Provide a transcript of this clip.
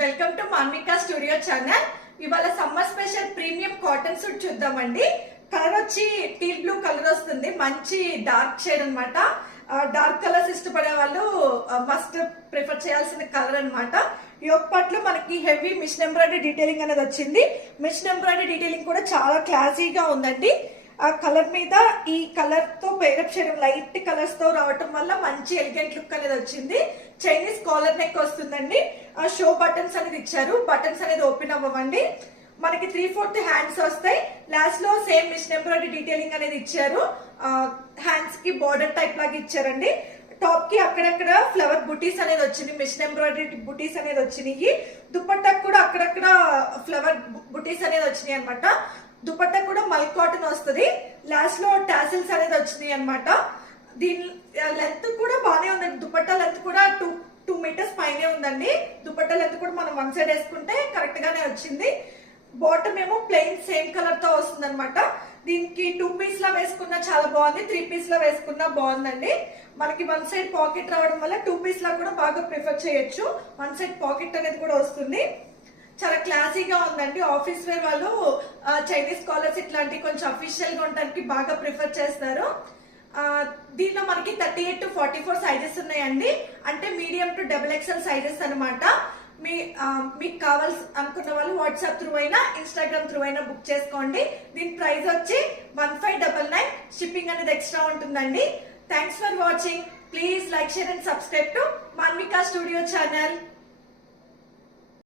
Welcome to Manvika studio channel. ఇవాళ summer special premium cotton suit చూద్దామండి. Colour వచ్చి teal blue colour వస్తుంది, మంచి డార్క్ షేడ్ అన్నమాట. డార్క్ కలర్స్ ఇష్టపడే వాళ్ళు మస్ట్ ప్రిఫర్ చేయాల్సిన కలర్ అన్నమాట. యోక్ పట్లు మనకి హెవీ మిషన్ ఎంబ్రాయిడరీ డీటెయిలింగ్ అనేది వచ్చింది. మిషన్ ఎంబ్రాయిడరీ డీటెయిలింగ్ కూడా చాలా క్లాసీగా ఉందండి. ఆ కలర్ మీద ఈ కలర్ తో పేరప్ చేయడం, లైట్ కలర్స్ తో రావటం వల్ల మంచి ఎలిగెంట్ లుక్ అనేది వచ్చింది. చైనీస్ కాలర్ నెక్ వస్తుందండి. ఆ షో బటన్స్ అనేది ఇచ్చారు, బటన్స్ అనేది ఓపెన్ అవ్వండి. మనకి 3/4 హ్యాండ్స్ వస్తాయి. లాస్ట్ లో సేమ్ మిషన్ ఎంబ్రాయిడరీ డీటెయిలింగ్ అనేది ఇచ్చారు. హ్యాండ్స్ కి బార్డర్ టైప్ లాగా ఇచ్చారండి. టాప్ కి అక్కడక్కడ ఫ్లవర్ బుటీస్ అనేది వచ్చింది, మిషన్ ఎంబ్రాయిడరీ బుటీస్ అనేది వచ్చినాయి. దుపట్టాకు కూడా అక్కడక్కడ ఫ్లవర్ బుటీస్ అనేది వచ్చినాయి అనమాట. దుపట్టా కూడా మల్ కాటన్ వస్తుంది. లాస్ట్ లో టాసిల్స్ అనేది వచ్చినాయి అనమాట. దీని లెంత్ కూడా బాగానే ఉందండి. దుపట్టా లెంత్ కూడా 2 మీటర్స్ పైనే ఉందండి. దుపట్టా లెంత్ కూడా మనం వన్ సైడ్ వేసుకుంటే కరెక్ట్ గానే వచ్చింది. బాటమ్ ఏమో ప్లెయిన్ సేమ్ కలర్ తో వస్తుంది అనమాట. దీనికి 2 పీస్ లా వేసుకున్నా చాలా బాగుంది, 3 పీస్ లా వేసుకున్నా బాగుందండి. మనకి వన్ సైడ్ పాకెట్ రావడం వల్ల 2 పీస్ లా కూడా బాగా ప్రిఫర్ చేయొచ్చు. వన్ సైడ్ పాకెట్ అనేది కూడా వస్తుంది. చాలా క్లాసీగా ఉందండి. ఆఫీస్ వేర్ వాళ్ళు చైనీస్ కాలర్స్ ఇట్లాంటి కొంచెం అఫీషియల్ గా ఉండడానికి బాగా ప్రిఫర్ చేస్తారు. దీనిలో మనకి 38 to 44 సైజెస్ ఉన్నాయండి. అంటే మీడియం టు XXL సైజెస్ అనమాట. మీకు కావాల్సి అనుకున్న వాళ్ళు వాట్సాప్ త్రూ అయినా ఇన్స్టాగ్రామ్ త్రూ అయినా బుక్ చేసుకోండి. దీని ప్రైస్ వచ్చి 1599. షిప్పింగ్ అనేది ఎక్స్ట్రా ఉంటుందండి. Thanks for watching. Please like, share and subscribe to Manvika studio channel.